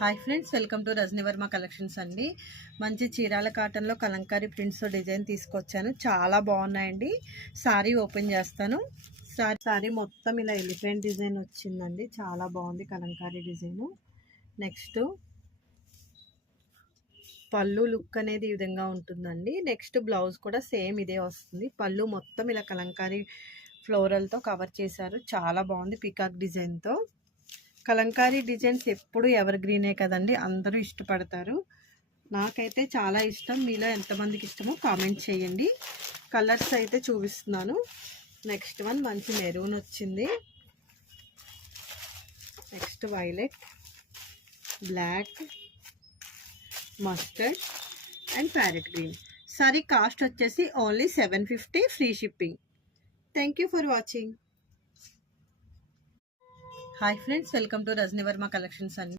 Hi friends, welcome to Rajanivarma collections అండి. మంచి చీరాల కాటన్లో కలంకారీ ప్రింట్స్ డిజైన్ తీసుకొచ్చాను. చాలా బాగున్నాయండి. సారీ ఓపెన్ చేస్తాను. సారీ మొత్తం ఇలా ఎలిఫెంట్ డిజైన్ వచ్చిందండి. చాలా బాగుంది కలంకారీ డిజైను. నెక్స్ట్ పళ్ళు లుక్ అనేది ఈ విధంగా ఉంటుందండి. నెక్స్ట్ బ్లౌజ్ కూడా సేమ్ ఇదే వస్తుంది. పళ్ళు మొత్తం ఇలా కలంకారీ ఫ్లోరల్తో కవర్ చేశారు. చాలా బాగుంది పీకాక్ డిజైన్తో. కలంకారీ డిజైన్స్ ఎప్పుడు ఎవర్ గ్రీనే కదండి, అందరూ ఇష్టపడతారు. నాకైతే చాలా ఇష్టం. మీలో ఎంతమందికి ఇష్టమో కామెంట్ చేయండి. కలర్స్ అయితే చూపిస్తున్నాను. నెక్స్ట్ వన్ మంచి మెరూన్ వచ్చింది. Next violet, black, mustard and parrot green. Sari cost వచ్చేసి only 750, free shipping. Thank you for watching. Hi friends, welcome to Rajanivarma collections అండి.